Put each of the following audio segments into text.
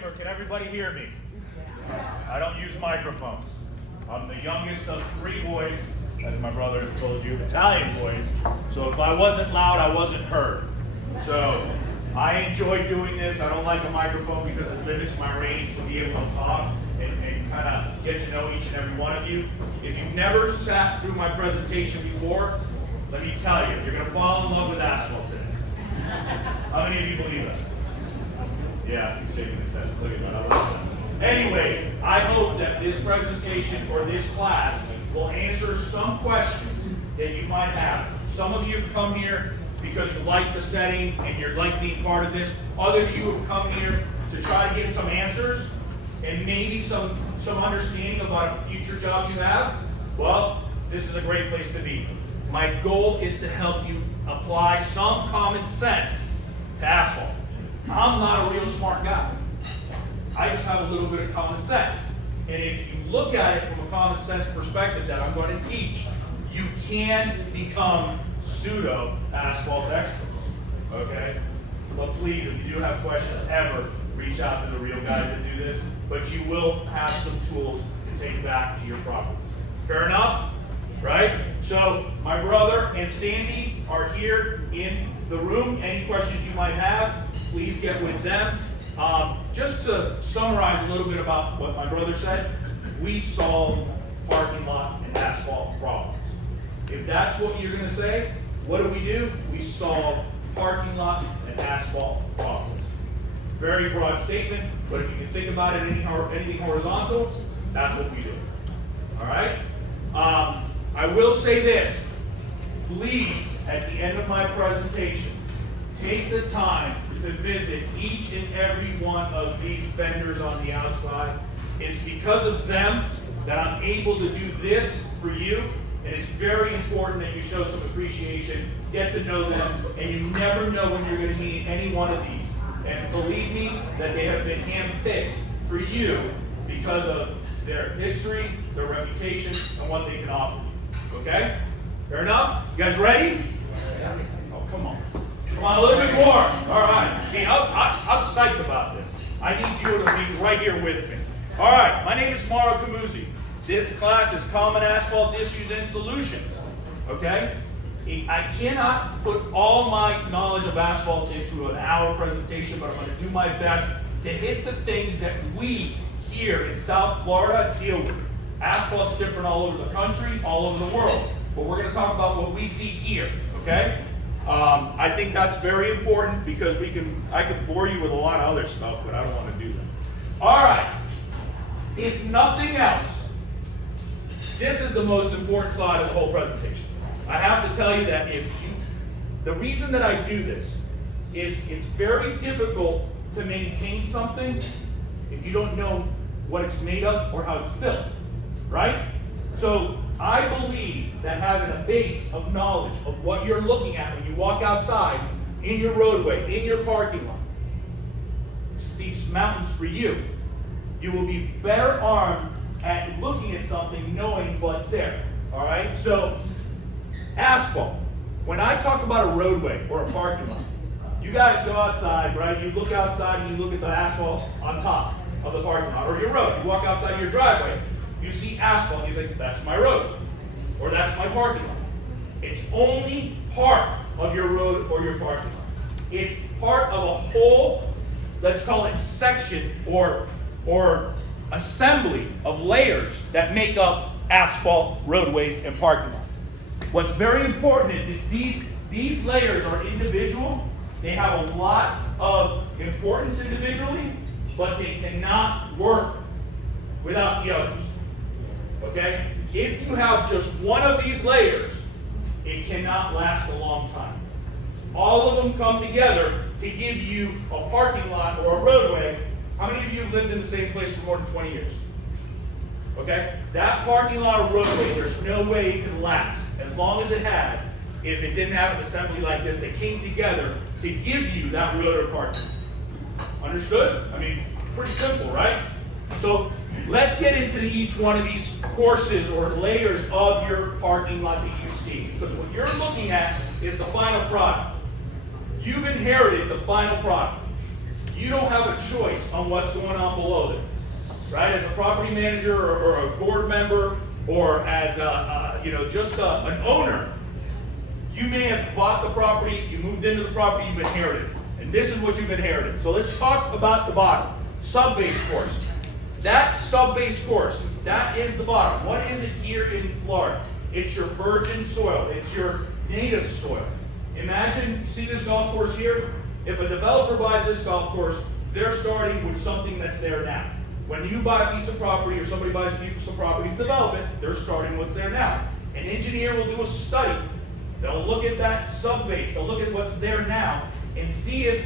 Can everybody hear me? I don't use microphones. I'm the youngest of 3 boys, as my brother has told you, Italian boys. So if I wasn't loud, I wasn't heard. So I enjoy doing this. I don't like a microphone because it limits my range to be able to talk and kind of get to know each and every one of you. If you've never sat through my presentation before, let me tell you, you're going to fall in love with Asphalt today. How many of you believe that? Yeah, he's shaking his head. Look at that. Anyway, I hope that this presentation or this class will answer some questions that you might have. Some of you have come here because you like the setting and you like being part of this. Other of you have come here to try to get some answers and maybe some understanding about a future job you have. Well, this is a great place to be. My goal is to help you apply some common sense to asphalt. I'm not a real smart guy. I just have a little bit of common sense. And if you look at it from a common sense perspective that I'm going to teach, you can become pseudo asphalt experts. Okay? But please, if you do have questions ever, reach out to the real guys that do this. But you will have some tools to take back to your property. Fair enough? Right? So my brother and Sandy are here in the room. Any questions you might have, please get with them. Just to summarize a little bit about what my brother said, we solve parking lot and asphalt problems. If that's what you're going to say, what do? We solve parking lot and asphalt problems. Very broad statement, but if you can think about it anything horizontal, that's what we do. All right? I will say this. Please, at the end of my presentation, take the time to visit each and every one of these vendors on the outside. It's because of them that I'm able to do this for you, and it's very important that you show some appreciation, get to know them, and you never know when you're going to need any one of these. And believe me that they have been handpicked for you because of their history, their reputation, and what they can offer you. Okay? Fair enough? You guys ready? Oh, come on. Come on, a little bit more. All right. See, I'm psyched about this. I need you to be right here with me. All right. My name is Mauro Camuzzi. This class is Common Asphalt Issues and Solutions. Okay? I cannot put all my knowledge of asphalt into an hour presentation, but I'm going to do my best to hit the things that we here in South Florida deal with. Asphalt's different all over the country, all over the world. But we're going to talk about what we see here. Okay? I think that's very important because I could bore you with a lot of other stuff, but I don't want to do that. All right. If nothing else, this is the most important slide of the whole presentation. I have to tell you that the reason that I do this is it's very difficult to maintain something if you don't know what it's made of or how it's built, right? So I believe that having a base of knowledge of what you're looking at when you walk outside, in your roadway, in your parking lot, speaks mountains for you. You will be better armed at looking at something, knowing what's there. All right? So, asphalt. When I talk about a roadway or a parking lot, you guys go outside, right? You look outside and you look at the asphalt on top of the parking lot or your road. You walk outside your driveway. You see asphalt, you think, that's my road, or that's my parking lot. It's only part of your road or your parking lot. It's part of a whole, let's call it section or assembly of layers that make up asphalt roadways and parking lots. What's very important is these layers are individual. They have a lot of importance individually, but they cannot work without the others. Okay? If you have just one of these layers, it cannot last a long time. All of them come together to give you a parking lot or a roadway. How many of you have lived in the same place for more than 20 years? Okay? That parking lot or roadway, there's no way it can last as long as it has if it didn't have an assembly like this that came together to give you that road or parking. Understood? I mean, pretty simple, right? So let's get into each one of these courses or layers of your parking lot that you see. Because what you're looking at is the final product. You've inherited the final product. you don't have a choice on what's going on below there, right? As a property manager or a board member, or as just an owner, you may have bought the property, you moved into the property, you've inherited, and this is what you've inherited. So let's talk about the bottom, sub-base course. That sub-base course, that is the bottom. What is it here in Florida? It's your virgin soil. It's your native soil. Imagine, see this golf course here? If a developer buys this golf course, they're starting with something that's there now. When you buy a piece of property or somebody buys a piece of property to develop it, they're starting what's there now. An engineer will do a study. They'll look at that sub-base. They'll look at what's there now and see if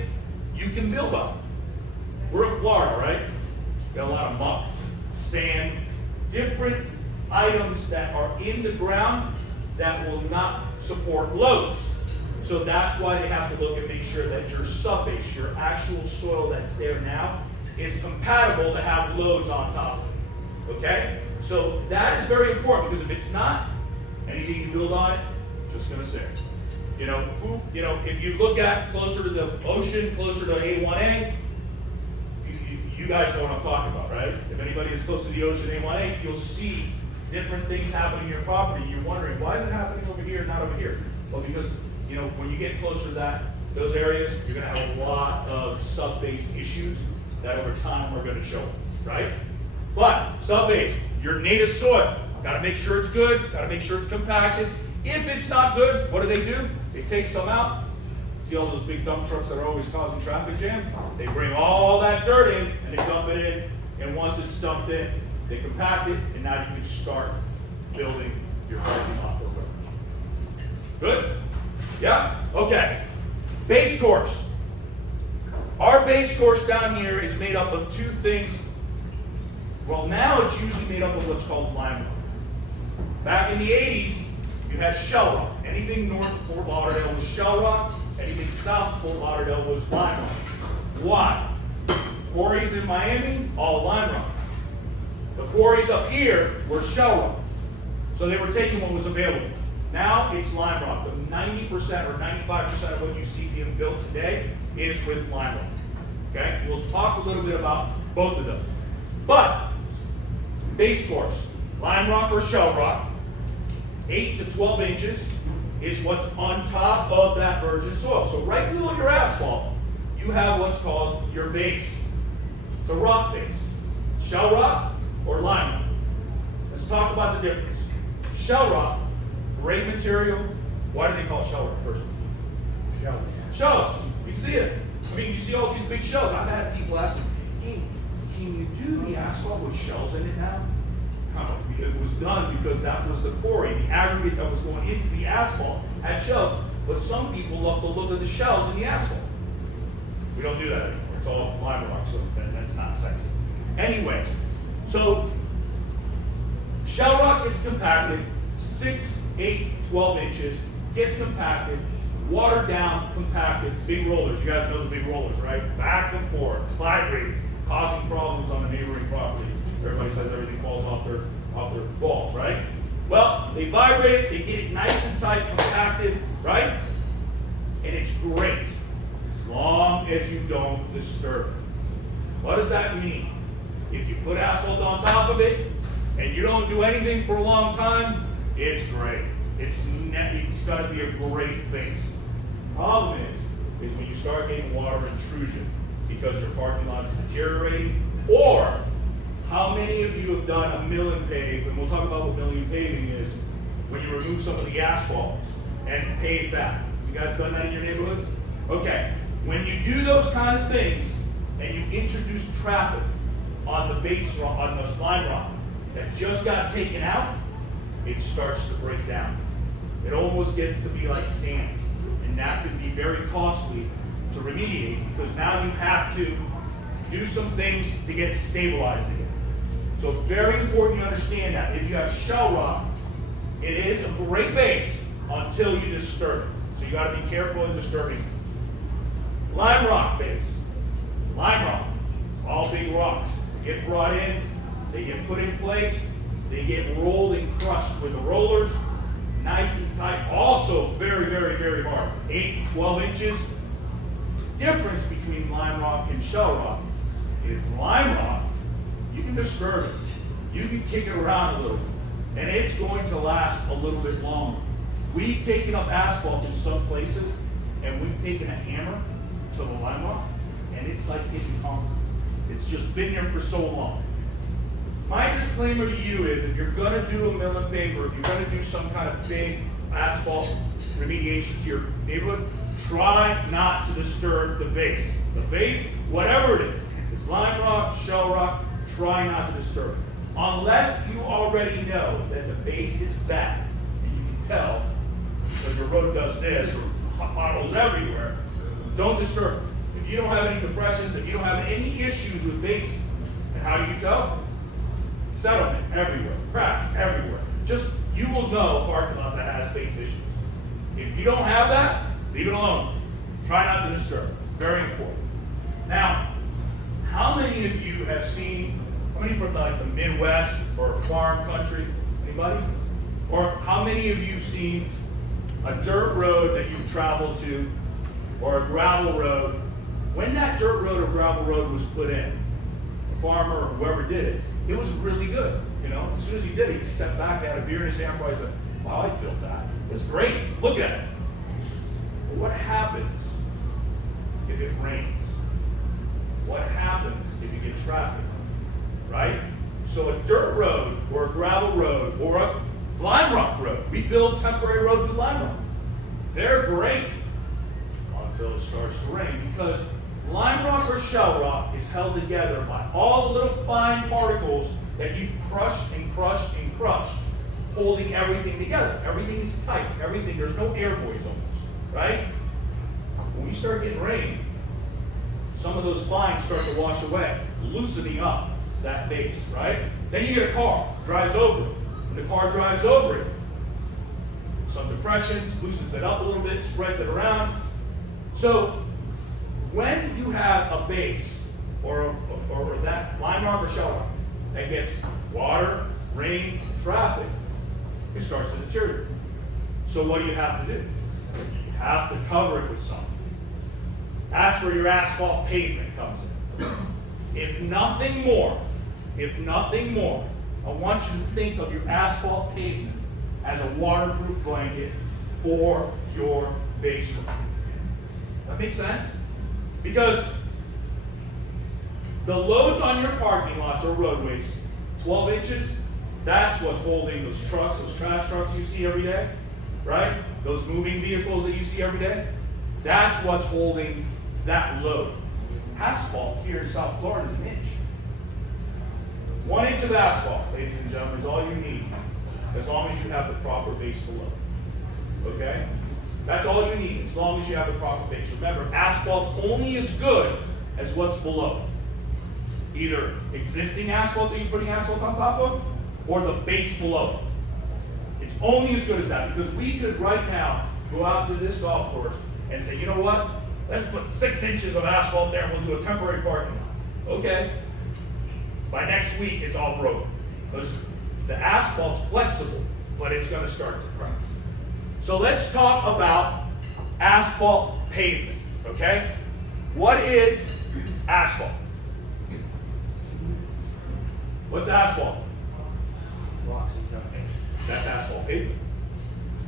you can build on it. We're in Florida, right? Got a lot of muck, sand, different items that are in the ground that will not support loads. So that's why they have to look and make sure that your sub-base, your actual soil that's there now, is compatible to have loads on top of it. Okay? So that is very important, because if it's not, anything you build on it, just gonna sink. If you look at closer to the ocean, closer to A1A, you guys know what I'm talking about, right? If anybody is close to the ocean, A1A, you'll see different things happening in your property. You're wondering, why is it happening over here and not over here? Well, because when you get closer to those areas, you're going to have a lot of sub-base issues that over time are going to show up, right? But sub-base, your native soil, got to make sure it's good, got to make sure it's compacted. If it's not good, what do? They take some out. See all those big dump trucks that are always causing traffic jams? They bring all that dirt in and they dump it in, and once it's dumped in, they compact it, and now you can start building your parking lot. Good? Yeah? Okay. Base course. Our base course down here is made up of two things. Well, now it's usually made up of what's called lime rock. Back in the 80s, you had shell rock. Anything north of Fort Lauderdale was shell rock. Anything south of Fort Lauderdale was lime rock. Why? Quarries in Miami, all lime rock. The quarries up here were shell rock. So they were taking what was available. Now it's lime rock. But 90% or 95% of what you see being built today is with lime rock. Okay? We'll talk a little bit about both of them. But base course, lime rock or shell rock, 8 to 12 inches is what's on top of that virgin soil. So right below your asphalt, you have what's called your base. It's a rock base. Shell rock or lime rock. Let's talk about the difference. Shell rock, great material. Why do they call it shell rock first? Shells. You can see it. I mean, you see all these big shells. I've had people ask me, hey, can you do the asphalt with shells in it now? It was done because that was the quarry. The aggregate that was going into the asphalt had shells. But some people love the look of the shells in the asphalt. We don't do that anymore. It's all lime rock, so that's not sexy. Anyways, so shell rock gets compacted, 6, 8, 12 inches, gets compacted, watered down, compacted, big rollers. You guys know the big rollers, right? Back and forth, vibrating, causing problems on the neighboring properties. Everybody says everything falls off their balls, right? Well, they vibrate it, they get it nice and tight, compacted, right? And it's great, as long as you don't disturb it. What does that mean? If you put asphalt on top of it, and you don't do anything for a long time, it's great. It's got to be a great base. Problem is when you start getting water intrusion because your parking lot is deteriorating, or how many of you have done a mill and pave, and we'll talk about what milling and paving is, when you remove some of the asphalt and pave back. You guys done that in your neighborhoods? Okay, when you do those kind of things, and you introduce traffic on the base rock, on the lime rock, that just got taken out, it starts to break down. It almost gets to be like sand, and that can be very costly to remediate, because now you have to do some things to get it stabilized again. So very important you understand that. If you have shell rock, it is a great base until you disturb it. So you got to be careful in disturbing it. Lime rock base. Lime rock, all big rocks. They get brought in, they get put in place, they get rolled and crushed with the rollers, nice and tight. Also very, very, very hard. 8, 12 inches. difference between lime rock and shell rock is lime rock, you can disturb it. You can kick it around a little bit, and it's going to last a little bit longer. We've taken up asphalt in some places, and we've taken a hammer to the lime rock, and it's like hitting concrete. It's just been there for so long. My disclaimer to you is, if you're gonna do a mill and paver, if you're gonna do some kind of big asphalt remediation to your neighborhood, try not to disturb the base. The base, whatever it is, it's lime rock, shell rock, try not to disturb it. Unless you already know that the base is bad, and you can tell because your road does this, or potholes everywhere, don't disturb it. If you don't have any depressions, if you don't have any issues with base, and how do you tell? Settlement everywhere, cracks everywhere. Just, you will know a parking lot that has base issues. If you don't have that, leave it alone. Try not to disturb. Very important. Now, how many of you have seen, how many from like the Midwest or farm country? Anybody? Or how many of you have seen a dirt road that you've traveled to, or a gravel road? When that dirt road or gravel road was put in, the farmer or whoever did it, it was really good. You know, as soon as he did it, he stepped back, had a beer in his hand, probably said, "Wow, I built that. It's great. Look at it." But what happens if it rains? What happens if you get traffic? Right? So a dirt road or a gravel road or a lime rock road, we build temporary roads with lime rock. They're great until it starts to rain, because lime rock or shell rock is held together by all the little fine particles that you've crushed and crushed and crushed, holding everything together. Everything is tight. Everything, there's no air voids almost, right? When you start getting rain, some of those fines start to wash away, loosening up that base, right? Then you get a car, drives over it. When the car drives over it, some depressions, loosens it up a little bit, spreads it around. So when you have a base or that lime rock or shell rock that gets water, rain, traffic, it starts to deteriorate. So what do you have to do? You have to cover it with something. That's where your asphalt pavement comes in. If nothing more, I want you to think of your asphalt pavement as a waterproof blanket for your base road. Does that make sense? Because the loads on your parking lots or roadways, 12 inches, that's what's holding those trucks, those trash trucks you see every day, right? Those moving vehicles that you see every day. That's what's holding that load. Asphalt here in South Florida is an inch. 1 inch of asphalt, ladies and gentlemen, is all you need, as long as you have the proper base below. Okay? That's all you need, as long as you have the proper base. Remember, asphalt's only as good as what's below. Either existing asphalt that you're putting asphalt on top of, or the base below. It's only as good as that, because we could right now go out to this golf course and say, you know what? Let's put 6 inches of asphalt there and we'll do a temporary parking lot. Okay. By next week, it's all broken. Because the asphalt's flexible, but it's going to start to crack. So let's talk about asphalt pavement, okay? What is asphalt? What's asphalt? Rocks. Okay. That's asphalt pavement.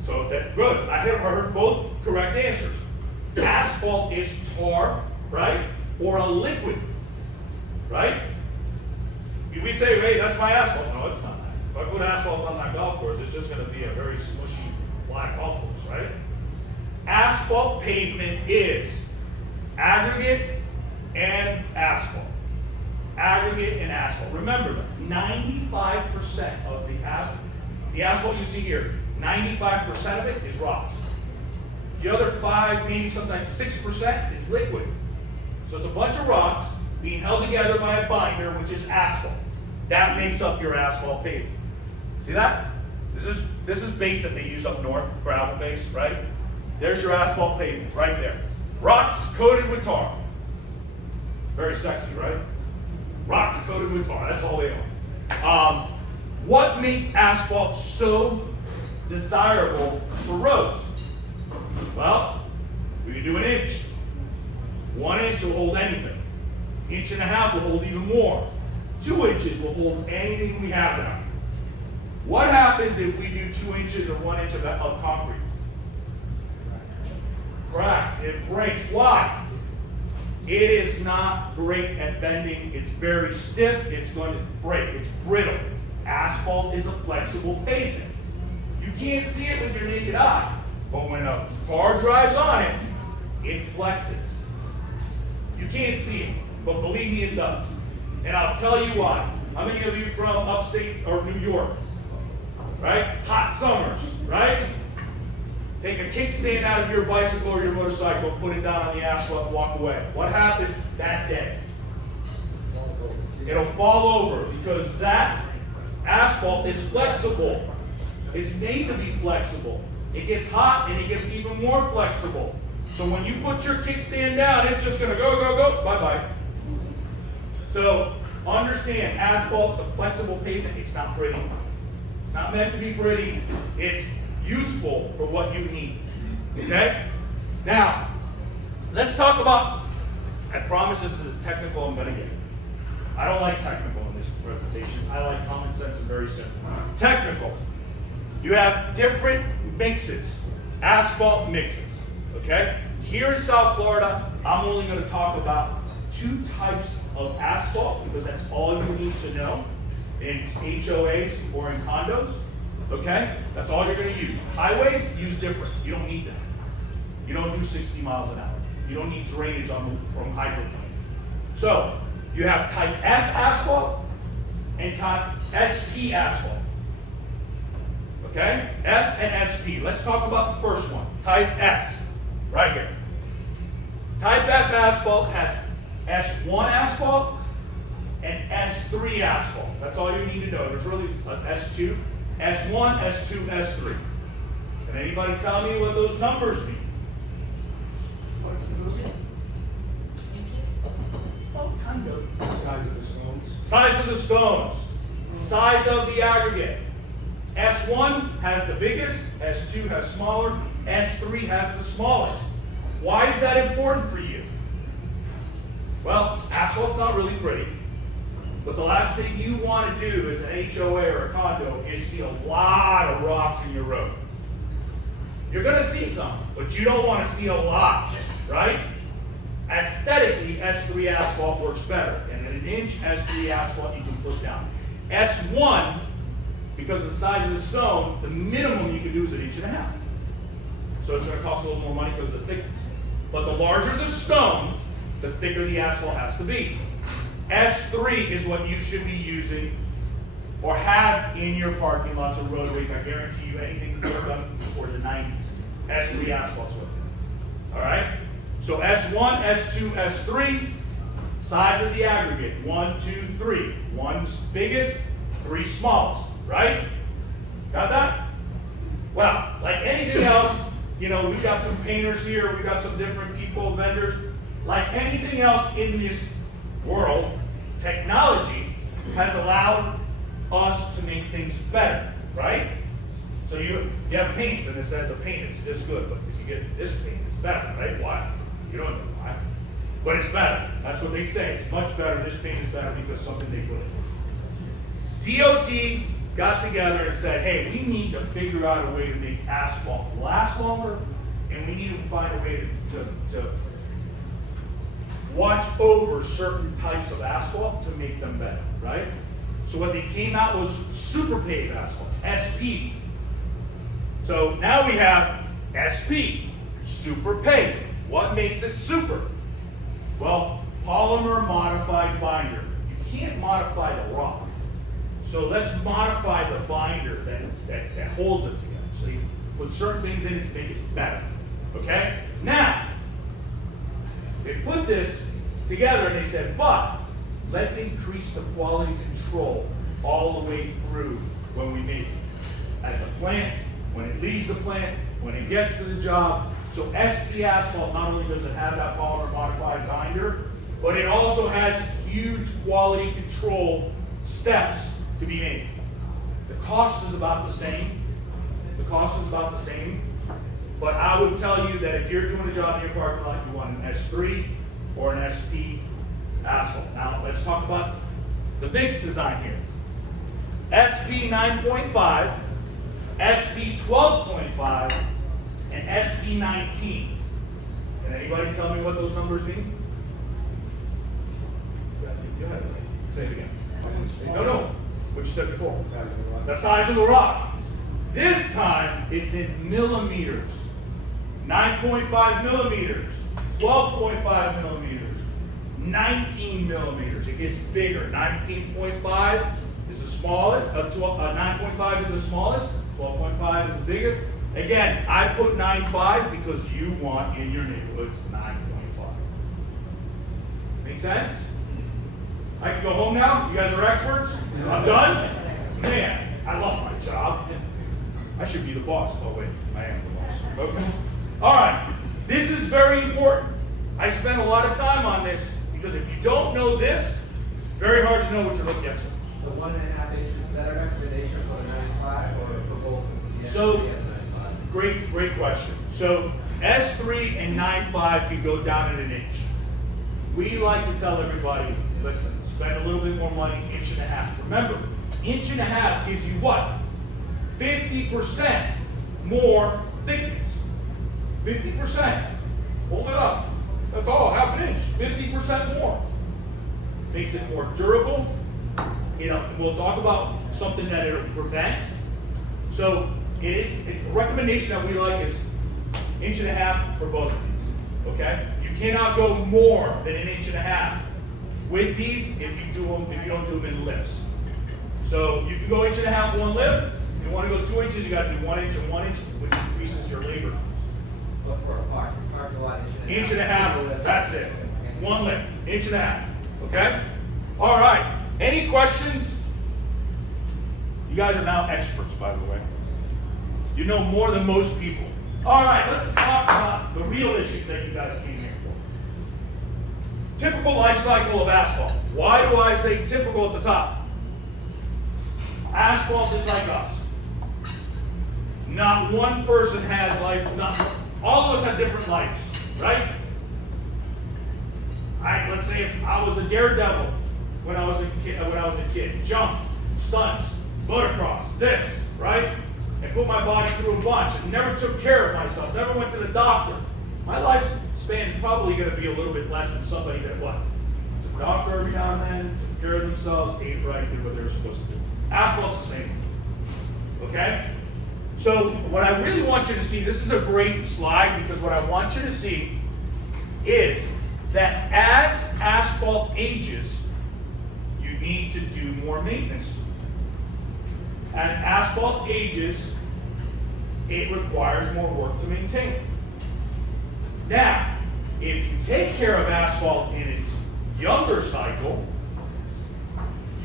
So that good. I heard both correct answers. Asphalt is tar, right? Or a liquid, right? We say, hey, that's my asphalt. No, it's not. If I put asphalt on my golf course, it's just going to be a very smushy black golf course, right? Asphalt pavement is aggregate and asphalt. Aggregate and asphalt. Remember that 95% of the asphalt you see here, 95% of it is rocks. The other 5, maybe sometimes 6% is liquid. So it's a bunch of rocks being held together by a binder, which is asphalt. That makes up your asphalt pavement. See that? This is base that they use up north, gravel base, right? There's your asphalt pavement right there. Rocks coated with tar. Very sexy, right? Rocks coated with tar. That's all they are. What makes asphalt so desirable for roads? Well, we can do an inch. 1 inch will hold anything. 1.5 inches will hold even more. 2 inches will hold anything we have now. What happens if we do 2 inches or 1 inch of concrete? Cracks, it breaks. Why? It is not great at bending. It's very stiff. It's going to break. It's brittle. Asphalt is a flexible pavement. You can't see it with your naked eye, but when a car drives on it, it flexes. You can't see it, but believe me, it does. And I'll tell you why. How many of you from upstate or New York? Right? Hot summers, right? Take a kickstand out of your bicycle or your motorcycle, put it down on the asphalt, and walk away. What happens that day? It'll fall over because that asphalt is flexible. It's made to be flexible. It gets hot and it gets even more flexible. So when you put your kickstand down, it's just going to go, go, go, bye-bye. So understand, asphalt is a flexible pavement. It's not pretty. It's not meant to be pretty. It's useful for what you need. Okay? Now, let's talk about, I promise this is as technical I'm going to get. I don't like technical in this presentation. I like common sense and very simple. Technical. You have different mixes, asphalt mixes. Okay? Here in South Florida, I'm only going to talk about 2 types of asphalt because that's all you need to know in HOAs or in condos. Okay? That's all you're going to use. Highways, use different. You don't need that. You don't do 60 miles an hour. You don't need drainage from hydroplane. So, you have type S asphalt and type SP asphalt. Okay? S and SP. Let's talk about the first one. Type S. Right here. Type S asphalt has S1 asphalt and S3 asphalt. That's all you need to know. There's really an S2. S1, S2, S3. Can anybody tell me what those numbers mean? Oh, kind of. Size of the stones. Size of the stones. Size of the aggregate. S1 has the biggest, S2 has smaller, S3 has the smallest. Why is that important for you? Well, asphalt's not really pretty. But the last thing you want to do as an HOA or a condo is see a lot of rocks in your road. You're going to see some, but you don't want to see a lot, right? Aesthetically, S3 asphalt works better. And at 1 inch S3 asphalt you can put down. S1, because of the size of the stone, the minimum you can do is 1.5 inches. So it's going to cost a little more money because of the thickness. But the larger the stone, the thicker the asphalt has to be. S3 is what you should be using or have in your parking lots or roadways. I guarantee you anything that was done before the 90s. S3 asphalt's what they do. All right? So S1, S2, S3, size of the aggregate. 1, 2, 3. 1's biggest, 3 smallest. Right? Got that? Well, like anything else, you know, we've got some painters here, we've got some different people, vendors. Like anything else in this world, technology has allowed us to make things better, right? So you have paints and it says the paint is this good, but if you get this paint, it's better, right? Why? You don't know why. But it's better. That's what they say. It's much better. This paint is better because something they put in. DOT got together and said, hey, we need to figure out a way to make asphalt last longer, and we need to find a way to watch over certain types of asphalt to make them better, right? So what they came out was super paved asphalt, SP. So now we have SP, super paved. What makes it super? Well, polymer modified binder. You can't modify the rock. So let's modify the binder that holds it together. So you put certain things in it to make it better. Okay? Now, they put this together and they said, but let's increase the quality control all the way through when we make it. At the plant, when it leaves the plant, when it gets to the job. So SP asphalt not only does it have that polymer modified binder, but it also has huge quality control steps to be made. The cost is about the same. The cost is about the same. But I would tell you that if you're doing a job in your parking lot, you want an S3 or an SP asphalt. Now let's talk about the mixed design here. SP 9.5, SP 12.5, and SP 19. Can anybody tell me what those numbers mean? Go ahead. Say it again. No. What you said before. The size of the rock. This time it's in millimeters. 9.5 millimeters, 12.5 millimeters, 19 millimeters. It gets bigger. 19.5 is the smallest, 9.5 is the smallest, 12.5 is bigger. Again, I put 9.5 because you want in your neighborhoods 9.5. Make sense? I can go home now? You guys are experts? I'm done? Man, I love my job. I should be the boss. Oh wait, I am the boss. Okay. All right, this is very important. I spent a lot of time on this because if you don't know this, it's very hard to know what you're looking at. The 1.5 inches, is that a recommendation for the 95 or for both? So, great question. So, S3 and 9.5 can go down in an inch. We like to tell everybody, listen, spend a little bit more money, 1.5 inches. Remember, 1.5 inches gives you what? 50% more thickness. 50%. Hold it up. That's all, 1/2 inch. 50% more. Makes it more durable. We'll talk about something that it'll prevent. So it's a recommendation that we like is 1.5 inches for both of these. Okay? You cannot go more than 1.5 inches with these if you don't do them in lifts. So you can go 1.5 inches one lift. If you want to go 2 inches, you got to do 1 inch and 1 inch, which increases your labor. But for a parking lot, 1.5 inches, that's it. One lift, 1.5 inches. Okay? All right. Any questions? You guys are now experts, by the way. You know more than most people. All right, let's talk about the real issues that you guys came here for. Typical life cycle of asphalt. Why do I say typical at the top? Asphalt is like us. Not one person has life, all of us have different lives, right? Let's say if I was a daredevil when I was a kid, jumped, stunts, motocross, this, right? And put my body through a bunch and never took care of myself, never went to the doctor. My lifespan is probably going to be a little bit less than somebody that what? Took a doctor every now and then, took care of themselves, ate right, did what they were supposed to do. Asphalt's the same. Okay? So what I really want you to see, this is a great slide because what I want you to see is that as asphalt ages, you need to do more maintenance. As asphalt ages, it requires more work to maintain. Now, if you take care of asphalt in its younger cycle,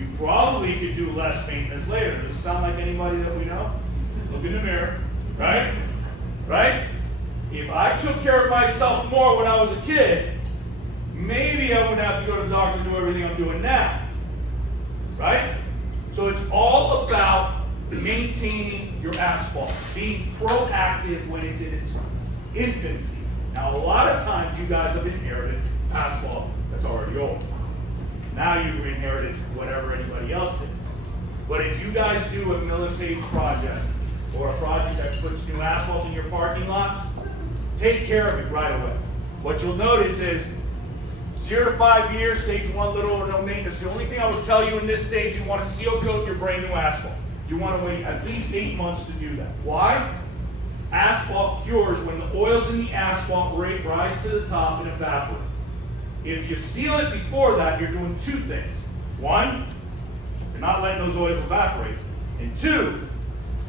you probably could do less maintenance later. Does it sound like anybody that we know? Look in the mirror, right? Right? If I took care of myself more when I was a kid, maybe I wouldn't have to go to the doctor and do everything I'm doing now. Right? So it's all about maintaining your asphalt, being proactive when it's in its infancy. Now, a lot of times you guys have inherited asphalt that's already old. Now you've inherited whatever anybody else did. But if you guys do a mill and pave project, or a project that puts new asphalt in your parking lots, take care of it right away. What you'll notice is 0 to 5 years, stage 1, little or no maintenance. The only thing I would tell you in this stage, you want to seal coat your brand new asphalt. You want to wait at least 8 months to do that. Why? Asphalt cures when the oils in the asphalt rise to the top and evaporate. If you seal it before that, you're doing 2 things. 1, you're not letting those oils evaporate. And 2,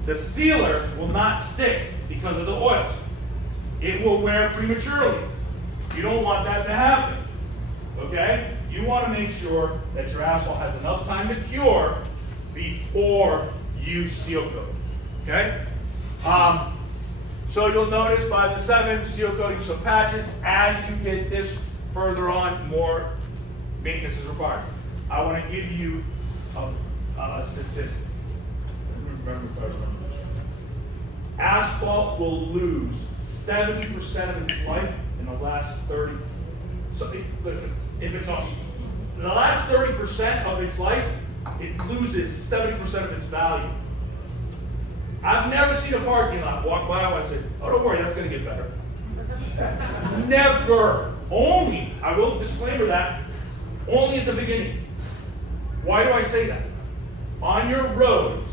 the sealer will not stick because of the oils. It will wear prematurely. You don't want that to happen. Okay? You want to make sure that your asphalt has enough time to cure before you seal coat. Okay? So you'll notice 5 to 7, seal coating some patches. As you get this further on, more maintenance is required. I want to give you a statistic. Remember if I remember this. Asphalt will lose 70% of its life in the last 30 So, listen, if it's on the last 30% of its life, it loses 70% of its value. I've never seen a parking lot walk by and I said, oh, don't worry, that's going to get better. Never. Only, I will disclaimer that, only at the beginning. Why do I say that? On your roads,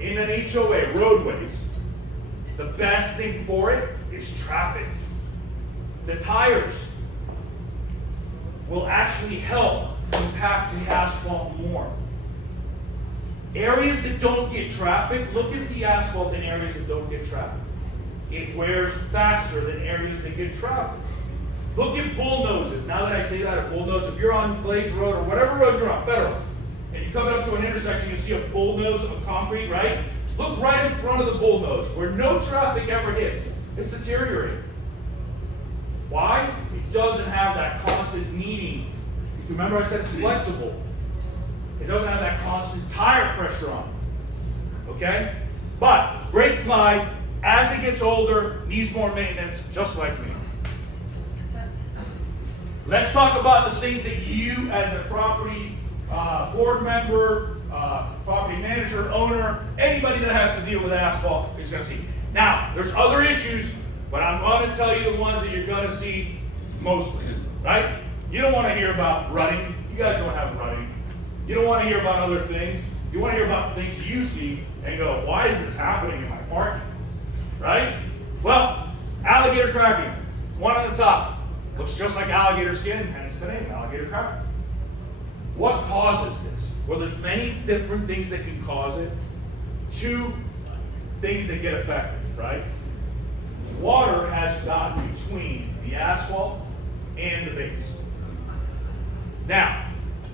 in an HOA, roadways, the best thing for it is traffic. The tires will actually help compact the asphalt more. Areas that don't get traffic, look at the asphalt in areas that don't get traffic. It wears faster than areas that get traffic. Look at bullnoses. Now that I say that, a bullnose, if you're on Blades Road or whatever road you're on, Federal, and you come up to an intersection, you see a bullnose of concrete, right? Look right in front of the bullnose where no traffic ever hits. It's deteriorating. Why? It doesn't have that constant kneading. Remember I said it's flexible. It doesn't have that constant tire pressure on it. Okay? But, great slide. As it gets older, needs more maintenance, just like me. Let's talk about the things that you, as a property board member, property manager, owner, anybody that has to deal with asphalt is going to see. Now, there's other issues, but I'm going to tell you the ones that you're going to see mostly, right? You don't want to hear about rutting. You guys don't have rutting. You don't want to hear about other things. You want to hear about the things you see and go, why is this happening in my parking? Right? Well, alligator cracking, one on the top. Looks just like alligator skin, hence the name, alligator cracking. What causes this? Well, there's many different things that can cause it. Two things that get affected, right? Water has gotten between the asphalt and the base. Now,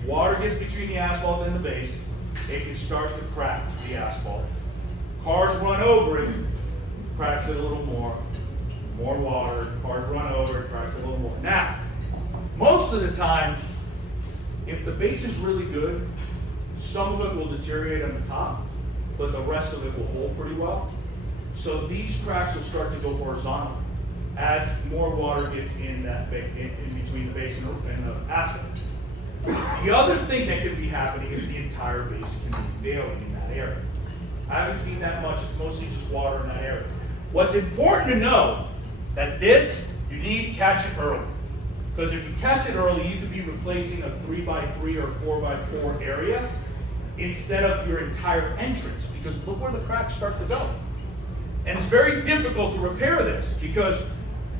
water gets between the asphalt and the base, it can start to crack the asphalt. Cars run over it, cracks it a little more water, cars run over it, cracks it a little more. Now, most of the time, if the base is really good, some of it will deteriorate on the top, but the rest of it will hold pretty well. So these cracks will start to go horizontal as more water gets in between the base and the asphalt. The other thing that could be happening is the entire base can be failing in that area. I haven't seen that much, it's mostly just water in that area. What's important to know, that this, you need to catch it early. Because if you catch it early, you could be replacing a 3x3 or 4x4 area instead of your entire entrance, because look where the cracks start to go. And it's very difficult to repair this, because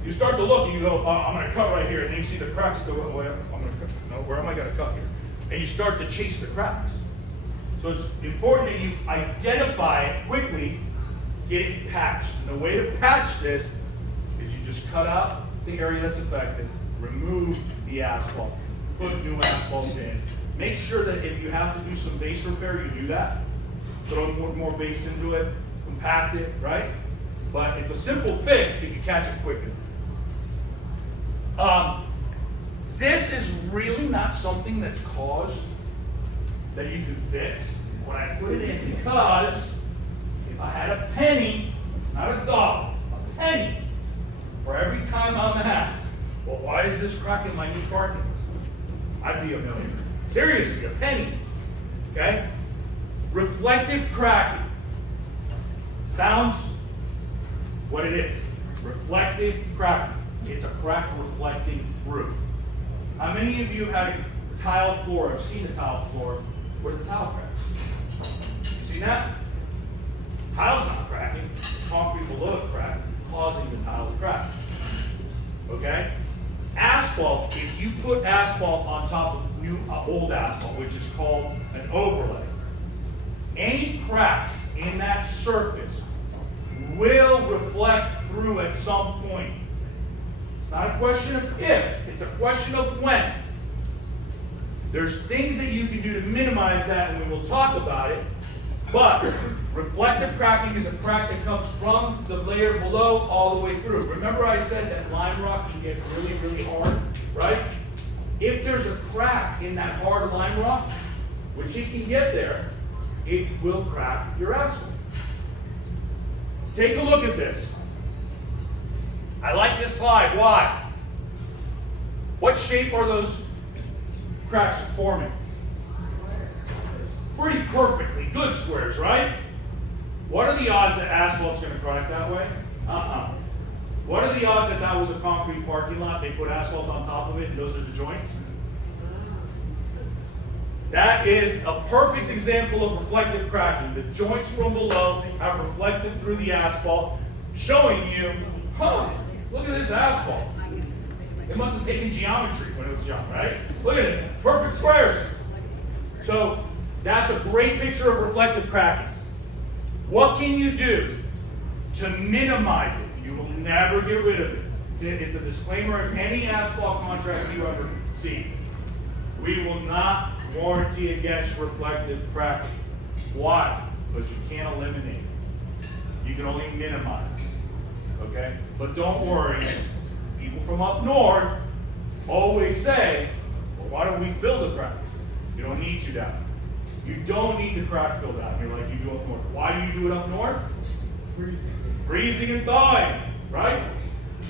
you start to look and you go, oh, I'm going to cut right here, and then you see the cracks go, well, I'm going to cut, no, where am I going to cut here? And you start to chase the cracks. So it's important that you identify it quickly, get it patched. And the way to patch this is you just cut out the area that's affected, remove the asphalt, put new asphalt in. Make sure that if you have to do some base repair, you do that. Throw more base into it, compact it, right? But it's a simple fix if you catch it quick enough. This is really not something that's caused that you can fix when I put it in, because if I had a penny, not a dollar, a penny, for every time I'm asked, well, why is this crack in my new parking lot? I'd be a millionaire. Seriously, a penny. Okay? Reflective cracking. Sounds what it is. Reflective cracking. It's a crack reflecting through. How many of you have had a tile floor, have seen a tile floor where the tile cracks? See that? Tile's not cracking. Concrete below it crack, causing the tile to crack. Okay? Asphalt, if you put asphalt on top of old asphalt, which is called an overlay, any cracks in that surface will reflect through at some point. It's not a question of if, it's a question of when. There's things that you can do to minimize that, and we will talk about it, but reflective cracking is a crack that comes from the layer below all the way through. Remember I said that lime rock can get really, really hard, right? If there's a crack in that hard lime rock, which it can get there, it will crack your asphalt. Take a look at this. I like this slide. Why? What shape are those cracks forming? Pretty perfectly good squares, right? What are the odds that asphalt's going to crack that way? What are the odds that that was a concrete parking lot, they put asphalt on top of it, and those are the joints? That is a perfect example of reflective cracking. The joints from below have reflected through the asphalt, showing you, look at this asphalt. It must have taken geometry when it was young, right? Look at it, perfect squares. So that's a great picture of reflective cracking. What can you do to minimize it? You will never get rid of it. It's a disclaimer in any asphalt contract you ever see. We will not warranty against reflective cracking. Why? Because you can't eliminate it. You can only minimize it. Okay? But don't worry. People from up north always say, well, why don't we fill the cracks? You don't need to down. You don't need the crack filled out here like you do up north. Why do you do it up north? Freezing and thawing, right?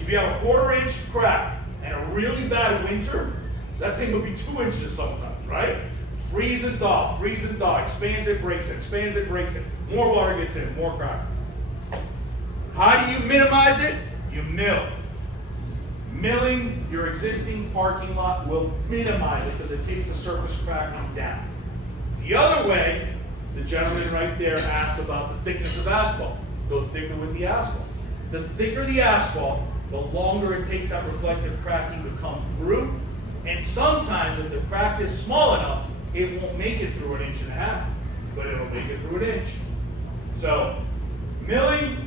If you have a 1/4 inch crack and a really bad winter, that thing will be 2 inches sometimes, right? Freeze and thaw, expands it, breaks it, expands it, breaks it. More water gets in, more crack. How do you minimize it? You mill. Milling your existing parking lot will minimize it because it takes the surface cracking down. The other way, the gentleman right there asked about the thickness of asphalt. Go thicker with the asphalt. The thicker the asphalt, the longer it takes that reflective cracking to come through. And sometimes if the crack is small enough, it won't make it through 1.5 inches, but it'll make it through 1 inch. So milling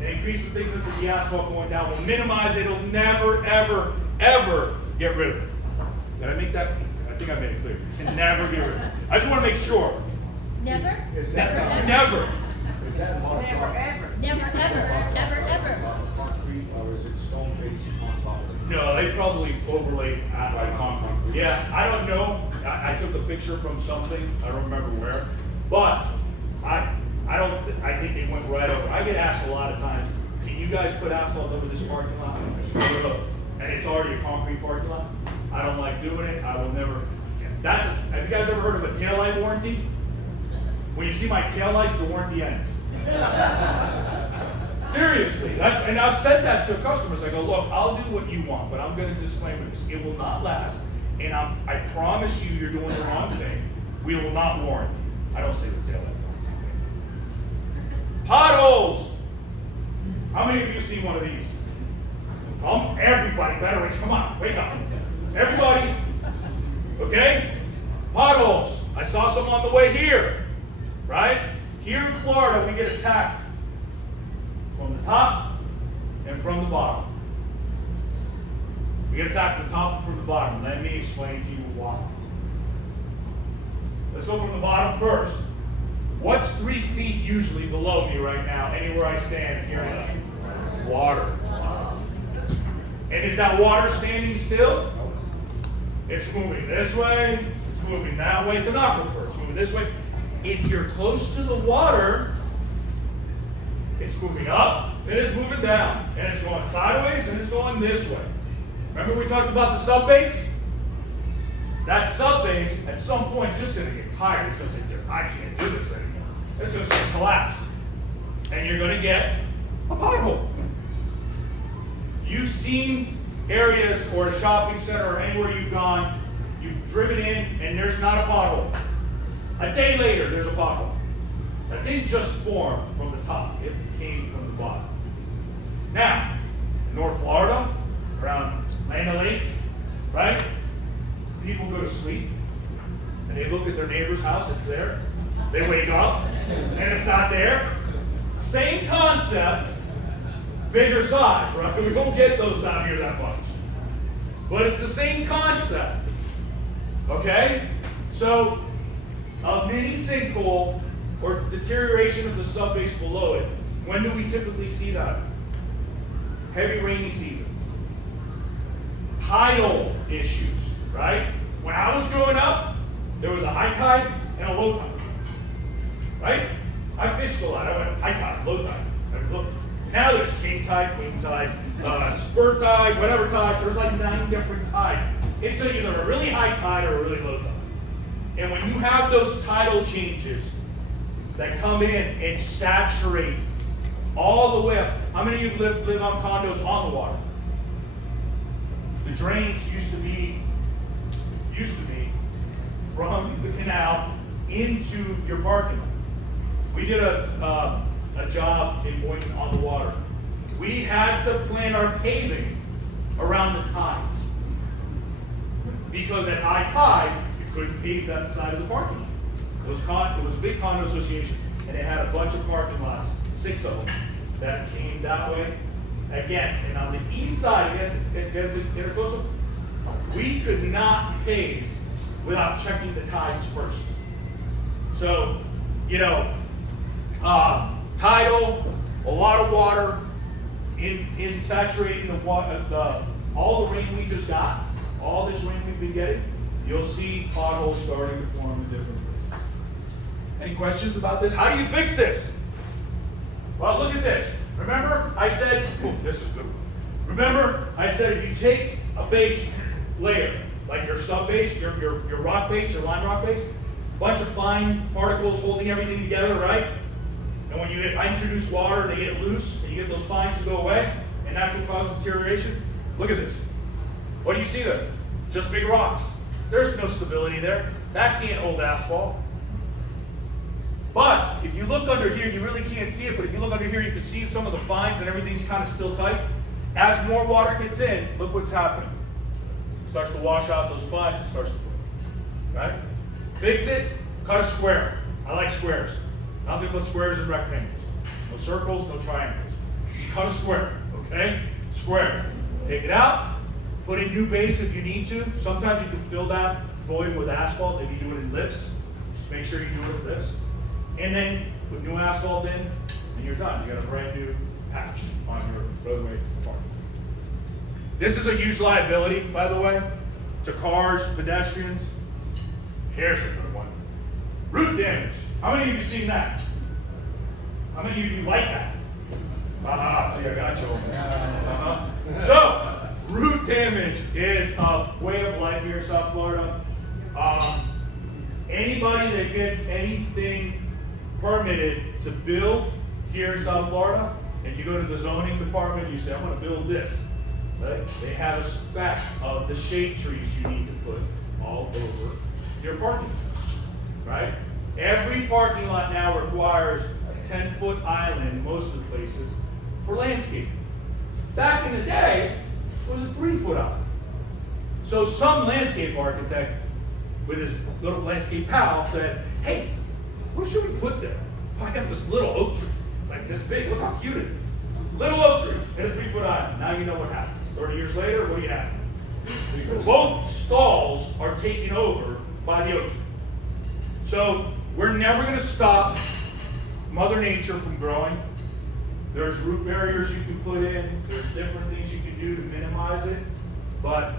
and increase the thickness of the asphalt going down will minimize it. It'll never, ever, ever get rid of it. Did I make that? I think I made it clear. You can never get rid of it. I just want to make sure. Never? Is that Never. Is that large? Never, ever. Never, ever. Never, ever. Concrete, or is it stone based on top of it? No, they probably overlaid like concrete. Yeah, I don't know. I took a picture from something. I don't remember where, but I think they went right over. I get asked a lot of times, can you guys put asphalt over this parking lot? And it's already a concrete parking lot. I don't like doing it. I will never. Have you guys ever heard of a taillight warranty? When you see my taillights, the warranty ends. Seriously, and I've said that to customers. I go, look, I'll do what you want, but I'm going to disclaimer this. It will not last, and I promise you you're doing the wrong thing. We will not warranty. I don't say the taillight warranty. Potholes. How many of you have seen one of these? Everybody, veterans, come on, wake up. Everybody, okay? Potholes. I saw some on the way here, right? Here in Florida, we get attacked from the top and from the bottom. We get attacked from the top and from the bottom. Let me explain to you why. Let's go from the bottom first. What's 3 feet usually below me right now, anywhere I stand here? Water. And is that water standing still? It's moving this way, it's moving that way. It's an aquifer, it's moving this way. If you're close to the water, it's moving up, and it's moving down, and it's going sideways, and it's going this way. Remember we talked about the subbase? That subbase, at some point, is just going to get tired. It's going to say, I can't do this anymore. It's just going to collapse. And you're going to get a pothole. You've seen areas or a shopping center or anywhere you've gone, you've driven in, and there's not a pothole. A day later, there's a pothole. That didn't just form from the top, it came from the bottom. Now, in North Florida, around Land O'Lakes, right? People go to sleep, and they look at their neighbor's house, it's there. They wake up, and it's not there. Same concept, bigger size, right? We don't get those down here that much. But it's the same concept, okay? So, a mini sinkhole or deterioration of the subbase below it, when do we typically see that? Heavy rainy seasons. Tidal issues, right? When I was growing up, there was a high tide and a low tide, right? I fished a lot. I went high tide, low tide. Now there's king tide, queen tide, spur tide, whatever tide. There's like 9 different tides. It's either a really high tide or a really low tide. And when you have those tidal changes that come in and saturate all the way up, how many of you live on condos on the water? The drains used to be from the canal into your parking lot. We did a job in Boynton on the water. We had to plan our paving around the tide. Because at high tide, you couldn't pave that side of the parking lot. It was a big condo association, and it had a bunch of parking lots, 6 of them, that came that way against. And on the east side, against the intercoastal, we could not pave without checking the tides first. So, tidal, a lot of water in saturating the water, all the rain we just got, all this rain we've been getting, you'll see potholes starting to form in different places. Any questions about this? How do you fix this? Well, look at this. Remember I said, this is good. Remember I said if you take a base layer, like your sub base, your rock base, your lime rock base, bunch of fine particles holding everything together, right? And when I introduce water, they get loose, and you get those fines to go away, and that's what causes deterioration. Look at this. What do you see there? Just big rocks. There's no stability there. That can't hold asphalt. But if you look under here, you really can't see it, but if you look under here, you can see some of the fines and everything's kind of still tight. As more water gets in, look what's happening. It starts to wash out those fines, it starts to break. Right? Fix it, cut a square. I like squares. Nothing but squares and rectangles. No circles, no triangles. Just cut a square, okay? Square. Take it out, put in new base if you need to. Sometimes you can fill that void with asphalt if you do it in lifts. Just make sure you do it in lifts. And then put new asphalt in, and you're done. You got a brand new patch on your roadway park. This is a huge liability, by the way, to cars, pedestrians. Here's a good one. Root damage. How many of you seen that? How many of you like that? See, I got you. So, root damage is a way of life here in South Florida. Anybody that gets anything permitted to build here in South Florida, and you go to the zoning department and you say, I'm going to build this, right? They have a spec of the shade trees you need to put all over your parking lot, right? Every parking lot now requires a 10-foot island in most of the places for landscaping. Back in the day, it was a 3-foot island. So some landscape architect with his little landscape pal said, hey, what should we put there? Oh, I got this little oak tree. It's like this big. Look how cute it is. Little oak tree and a 3-foot island. Now you know what happens. 30 years later, what do you have? Both stalls are taken over by the oak tree. So we're never going to stop Mother Nature from growing. There's root barriers you can put in. There's different things you can do to minimize it. But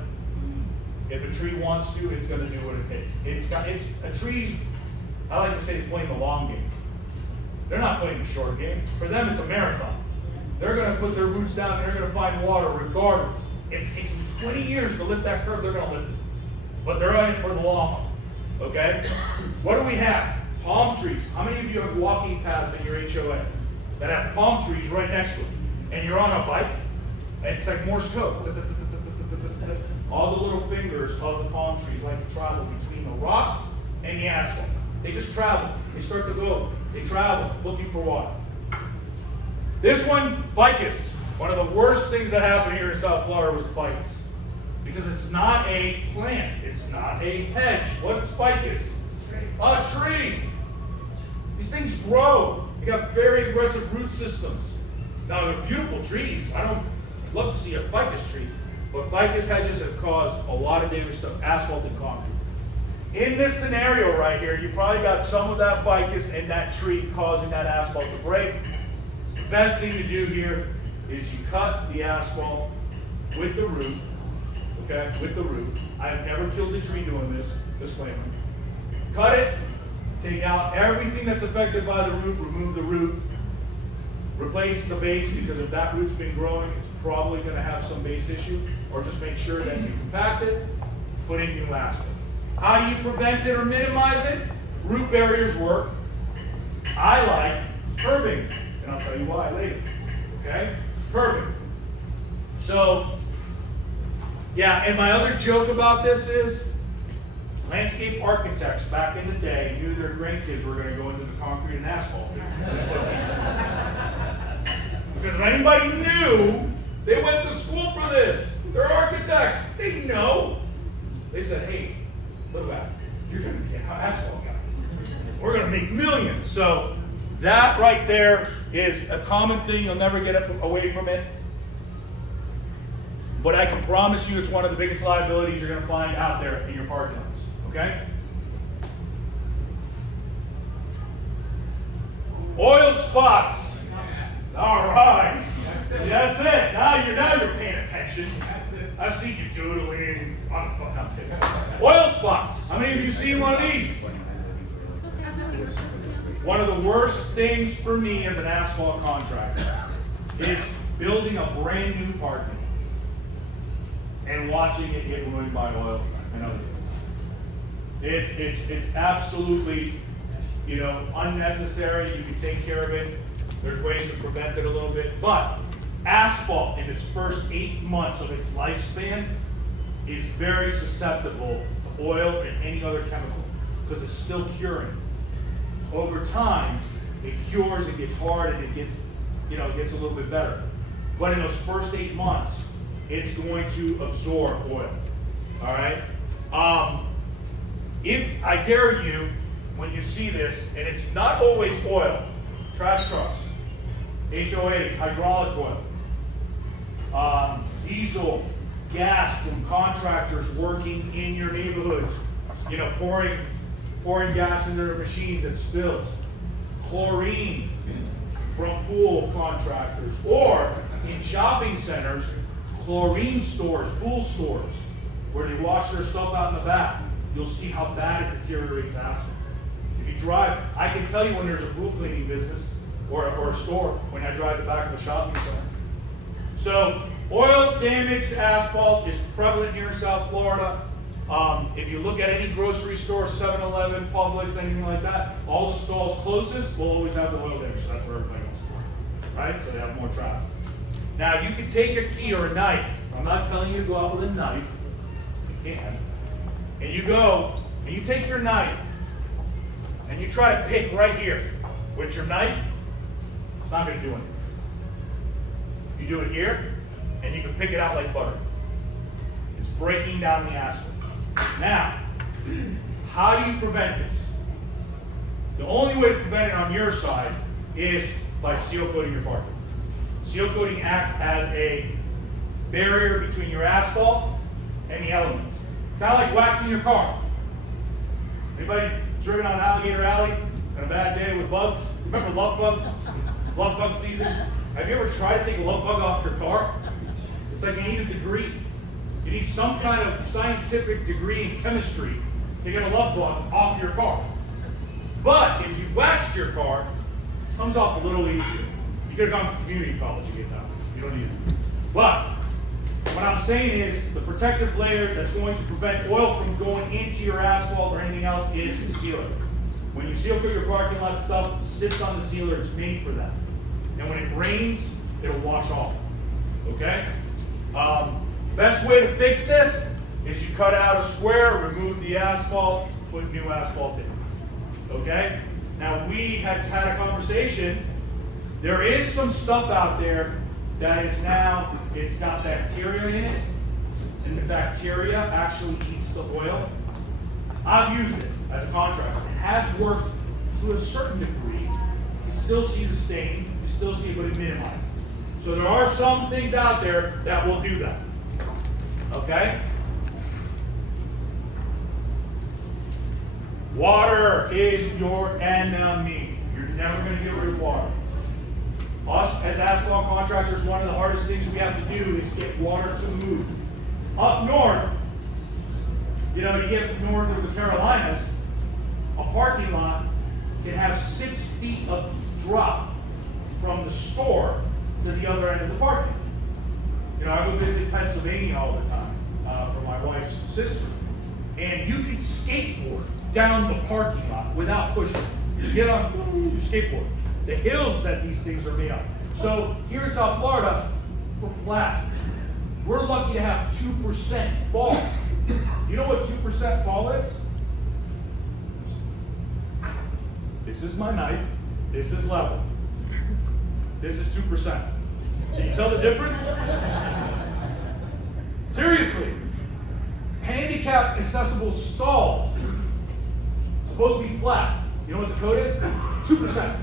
if a tree wants to, it's going to do what it takes. A tree's, I like to say, it's playing the long game. They're not playing the short game. For them, it's a marathon. They're going to put their roots down and they're going to find water regardless. If it takes them 20 years to lift that curve, they're going to lift it. But they're in it for the long haul. Okay? What do we have? Palm trees. How many of you have walking paths in your HOA that have palm trees right next to them? And you're on a bike, and it's like Morse code. All the little fingers of the palm trees like to travel between the rock and the asphalt. They just travel. They start to go. They travel looking for water. This one, ficus. One of the worst things that happened here in South Florida was ficus. Because it's not a plant. It's not a hedge. What's ficus? A tree. These things grow. They got very aggressive root systems. Now they're beautiful trees. I'd love to see a ficus tree. But ficus hedges have caused a lot of damage to asphalt and concrete. In this scenario right here, you probably got some of that ficus and that tree causing that asphalt to break. The best thing to do here is you cut the asphalt with the root, okay, with the root. I've never killed a tree doing this, disclaimer. Cut it, take out everything that's affected by the root, remove the root, replace the base, because if that root's been growing, it's probably going to have some base issue, or just make sure that you compact it, put in new asphalt. How do you prevent it or minimize it? Root barriers work. I like curbing, and I'll tell you why later. Okay? Curbing. So, yeah, and my other joke about this is landscape architects back in the day knew their grandkids were going to go into the concrete and asphalt business. Because if anybody knew, they went to school for this. They're architects. They know. They said, hey, look at that. You're going to get an asphalt guy. We're going to make millions. So that right there is a common thing. You'll never get away from it. But I can promise you it's one of the biggest liabilities you're going to find out there in your parking lots. Okay? Oil spots. All right. That's it. Now you're paying attention. I've seen you doodling. I'm kidding. Oil spots. How many of you seen one of these? One of the worst things for me as an asphalt contractor is building a brand new parking lot and watching it get ruined by oil and other things. It's absolutely, unnecessary. You can take care of it. There's ways to prevent it a little bit, but asphalt in its first 8 months of its lifespan is very susceptible to oil and any other chemical because it's still curing. Over time, it cures, it gets hard, and it gets a little bit better. But in those first 8 months, it's going to absorb oil. All right? If I dare you, when you see this, and it's not always oil, trash trucks, HOAs, hydraulic oil, diesel, gas from contractors working in your neighborhoods, pouring gas into their machines that spills, chlorine from pool contractors, or in shopping centers, chlorine stores, pool stores, where they wash their stuff out in the back. You'll see how bad it deteriorates asphalt. If you drive, I can tell you when there's a pool cleaning business or a store when I drive the back of a shopping center. So oil damaged asphalt is prevalent here in South Florida. If you look at any grocery store, 7-Eleven, Publix, anything like that, all the stalls closest will always have the oil damage. So that's where everybody wants to go, right? So they have more traffic. Now you can take a key or a knife. I'm not telling you to go out with a knife. You can. And you go and you take your knife and you try to pick right here with your knife. It's not going to do anything. You do it here, and you can pick it out like butter. It's breaking down the asphalt. Now, how do you prevent this? The only way to prevent it on your side is by seal coating your parking. Seal coating acts as a barrier between your asphalt and the elements. Kind of like waxing your car. Anybody driven on Alligator Alley on a bad day with bugs? Remember love bugs? Love bug season? Have you ever tried to take a love bug off your car? It's like you need a degree. You need some kind of scientific degree in chemistry to get a love bug off your car. But if you waxed your car, it comes off a little easier. You could have gone to community college to get that. You don't need it. But what I'm saying is the protective layer that's going to prevent oil from going into your asphalt or anything else is the sealer. When you seal coat your parking lot, stuff sits on the sealer. It's made for that. And when it rains, it'll wash off. Okay? Best way to fix this is you cut out a square, remove the asphalt, put new asphalt in. Okay? Now we had a conversation. There is some stuff out there that is now, it's got bacteria in it, and the bacteria actually eats the oil. I've used it as a contractor. It has worked to a certain degree. You still see the stain, you still see it, but it minimizes. So there are some things out there that will do that. Okay? Water is your enemy. You're never going to get rid of water. Us as asphalt contractors, one of the hardest things we have to do is get water to move. Up north, you get north of the Carolinas, a parking lot can have 6 feet of drop from the store to the other end of the parking. I go visit Pennsylvania all the time for my wife's sister. And you can skateboard down the parking lot without pushing. You just get on, you skateboard. The hills that these things are made of. So here in South Florida, we're flat. We're lucky to have 2% fall. You know what 2% fall is? This is my knife. This is level. This is 2%. Can you tell the difference? Seriously. Handicap accessible stalls. Supposed to be flat. You know what the code is? 2%.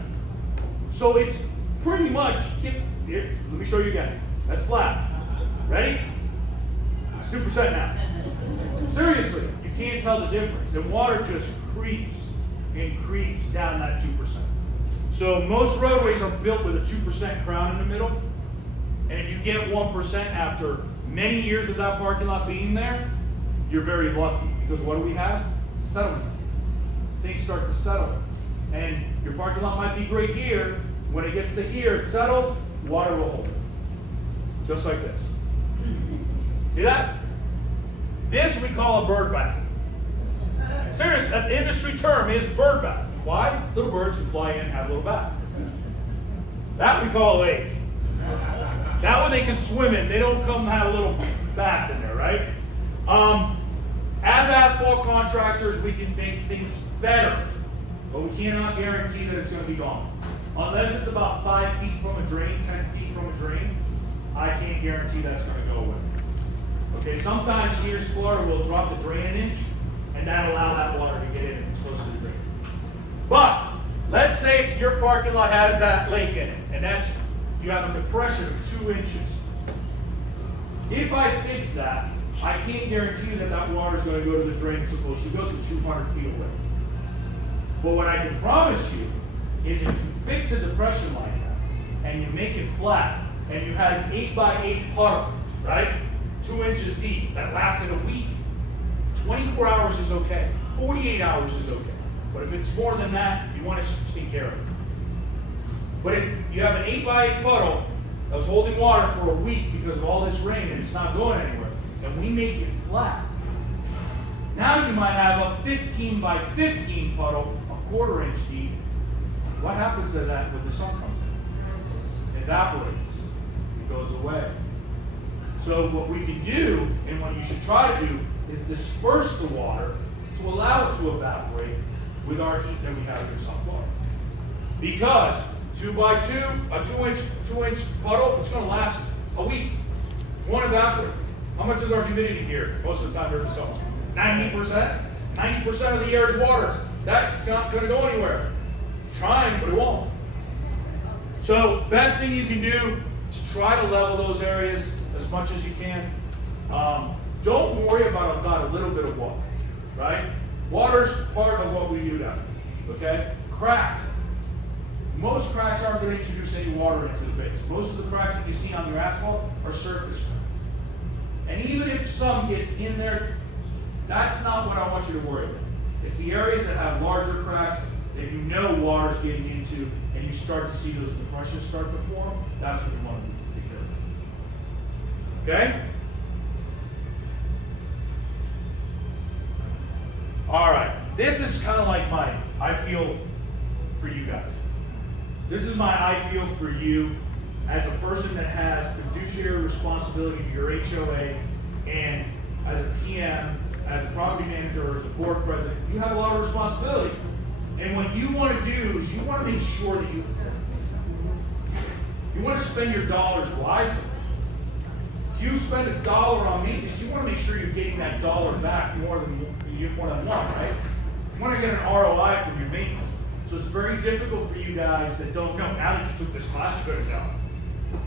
So it's pretty much, here, let me show you again. That's flat. Ready? It's 2% now. Seriously, you can't tell the difference. The water just creeps and creeps down that 2%. So most roadways are built with a 2% crown in the middle. And if you get 1% after many years of that parking lot being there, you're very lucky. Because what do we have? Settlement. Things start to settle. And your parking lot might be great here. When it gets to here, it settles, water will hold it. Just like this. See that? This we call a bird bath. Serious, the industry term is bird bath. Why? Little birds can fly in and have a little bath. That we call a lake. That one they can swim in. They don't come and have a little bath in there, right? As asphalt contractors, we can make things better, but we cannot guarantee that it's going to be gone. Unless it's about 5 feet from a drain, 10 feet from a drain, I can't guarantee that's going to go away. Okay, sometimes here in Florida we'll drop the drain an inch, and that'll allow that water to get in if it's close to the drain. But let's say your parking lot has that lake in it, and that's you have a depression of 2 inches. If I fix that, I can't guarantee that that water is going to go to the drain it's supposed to go to 200 feet away. But what I can promise you is if you fix a depression like that, and you make it flat, and you had an 8x8 puddle, right? 2 inches deep, that lasted a week, 24 hours is okay. 48 hours is okay. But if it's more than that, you want to take care of it. But if you have an 8x8 puddle that was holding water for a week because of all this rain and it's not going anywhere, and we make it flat, now you might have a 15x15 puddle, a 1/4 inch deep. What happens to that when the sun comes in? It evaporates. It goes away. So what we can do, and what you should try to do, is disperse the water to allow it to evaporate with our heat that we have in South Florida. Because 2x2, a 2 inch puddle, it's going to last a week. It won't evaporate. How much is our humidity here most of the time during the summer? 90%? 90% of the air is water. That's not going to go anywhere. It's trying, but it won't. So best thing you can do is try to level those areas as much as you can. Don't worry about a little bit of water, right? Water's part of what we do down here, okay? Cracks. Most cracks aren't going to introduce any water into the base. Most of the cracks that you see on your asphalt are surface cracks. And even if some gets in there, that's not what I want you to worry about. It's the areas that have larger cracks that you know water's getting into, and you start to see those depressions start to form. That's what you want to be careful. Okay? All right. This is kind of like my I feel for you guys. This is my I feel for you as a person that has fiduciary responsibility to your HOA, and as a PM, as a property manager, or the board president, you have a lot of responsibility. And what you want to do is you want to make sure that you want to spend your dollars wisely. If you spend $1 on maintenance, you want to make sure you're getting that dollar back more than one, right? You want to get an ROI from your maintenance. So it's very difficult for you guys that don't know. Now that you took this class, you're going to know.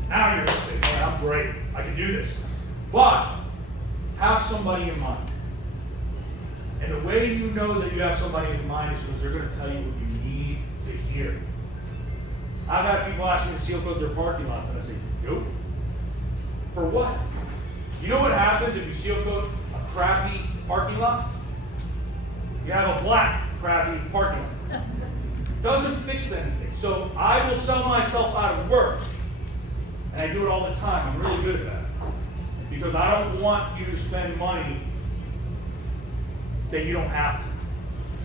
Now you're going to say, "Hey, I'm great. I can do this." But have somebody in mind. And the way you know that you have somebody in mind is because they're going to tell you what you need to hear. I've had people ask me to seal coat their parking lots, and I say, nope. For what? You know what happens if you seal coat a crappy parking lot? You have a black, crappy parking lot. Doesn't fix anything. So I will sell myself out of work. And I do it all the time. I'm really good at that. Because I don't want you to spend money that you don't have to.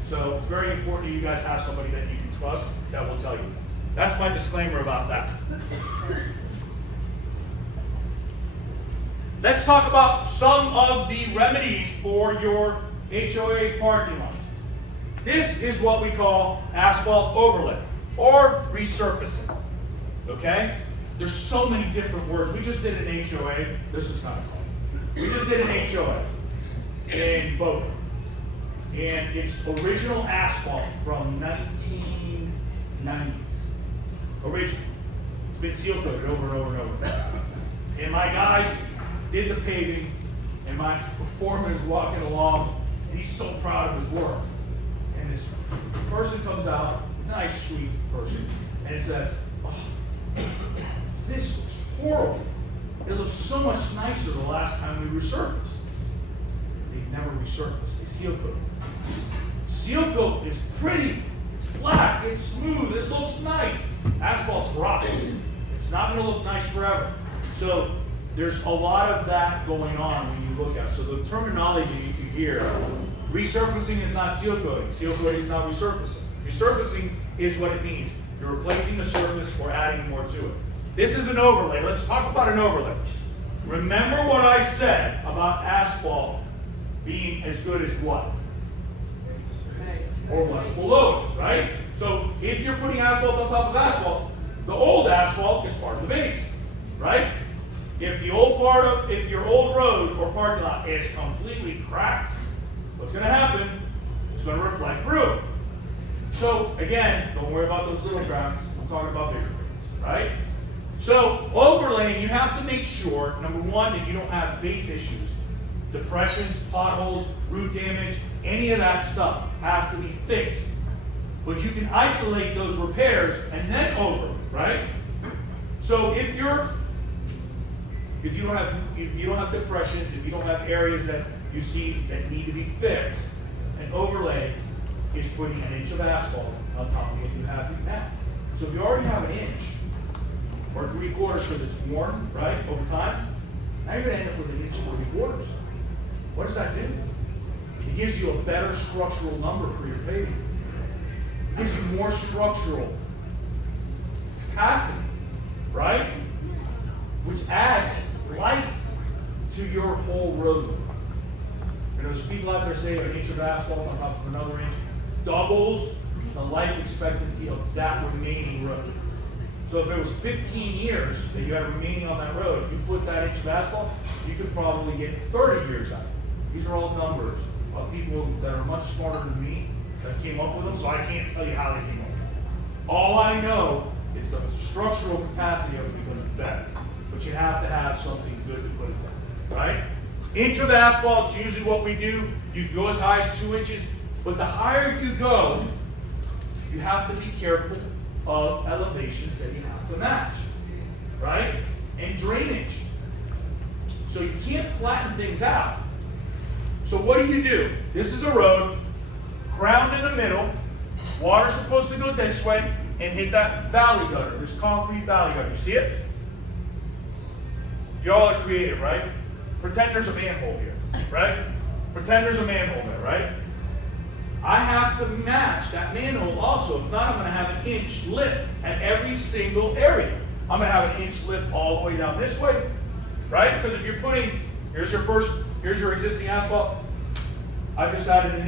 So it's very important that you guys have somebody that you can trust that will tell you. That's my disclaimer about that. Let's talk about some of the remedies for your HOA parking lots. This is what we call asphalt overlay or resurfacing. Okay? There's so many different words. We just did an HOA. This is kind of fun. We just did an HOA in Boca. And it's original asphalt from 1990s. Original. It's been seal coated over and over and over. And my guys did the paving, and my foreman is walking along, and he's so proud of his work. And this person comes out, nice, sweet person, and it says, "Oh, this looks horrible. It looks so much nicer the last time we resurfaced." They've never resurfaced. They seal coat. Seal coat is pretty. It's black. It's smooth. It looks nice. Asphalt's rocks. It's not going to look nice forever. So there's a lot of that going on when you look at it. So the terminology you hear, resurfacing is not seal coating. Seal coating is not resurfacing. Resurfacing is what it means. You're replacing the surface or adding more to it. This is an overlay. Let's talk about an overlay. Remember what I said about asphalt being as good as what? Or what's below it, right? So if you're putting asphalt on top of asphalt, the old asphalt is part of the base, right? If your old road or parking lot is completely cracked, what's going to happen? It's going to reflect through. So again, don't worry about those little cracks. I'm talking about bigger things, right? So overlaying, you have to make sure, number one, that you don't have base issues. Depressions, potholes, root damage, any of that stuff has to be fixed. But you can isolate those repairs and then overlay, right? So if you don't have depressions, if you don't have areas that you see that need to be fixed, an overlay is putting an inch of asphalt on top of what you have now. So if you already have an inch or 3/4 because it's worn, right, over time, now you're going to end up with an inch and 3/4. What does that do? It gives you a better structural number for your paving. It gives you more structural capacity, right? Which adds life to your whole road. You know, there's people out there say an inch of asphalt on top of another inch doubles the life expectancy of that remaining road. So if it was 15 years that you had remaining on that road, you put that inch of asphalt, you could probably get 30 years out of it. These are all numbers of people that are much smarter than me that came up with them, so I can't tell you how they came up with them. All I know is the structural capacity of it becomes better. But you have to have something good to put it down, right? Inch of asphalt is usually what we do. You can go as high as 2 inches, but the higher you go, you have to be careful of elevations that you have to match, right? And drainage. So you can't flatten things out. So what do? This is a road, crowned in the middle, water's supposed to go this way and hit that valley gutter, this concrete valley gutter. You see it? Y'all are creative, right? Pretend there's a manhole here, right? Pretend there's a manhole there, right? I have to match that manhole also. If not, I'm going to have an inch lip at every single area. I'm going to have an inch lip all the way down this way, right? Because if you're putting, here's your existing asphalt. I just added an inch.